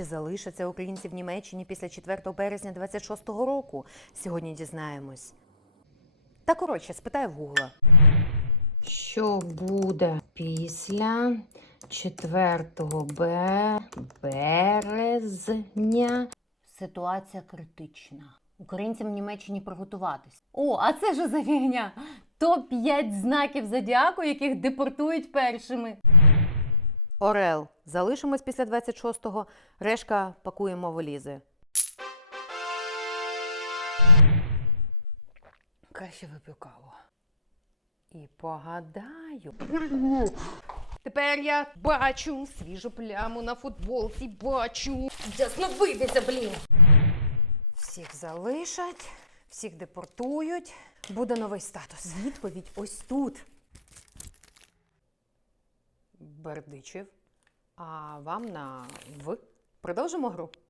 Чи залишаться українці в Німеччині після 4 березня 26-го року? Сьогодні дізнаємось. Та коротше, спитаю в Гугла. Що буде після 4 березня? Ситуація критична. Українцям в Німеччині приготуватись. О, а це ж за фігня! Топ-5 знаків зодіаку, яких депортують першими. Орел. Залишимось після 26-го. Решка пакуємо валізи. Краще вип'ю каву. І погадаю. Тепер я бачу свіжу пляму на футболці, бачу. Ясно вийдеться, блін. Всіх залишать, всіх депортують. Буде новий статус. Відповідь ось тут. Бердичев. А вам на В. Продовжимо гру.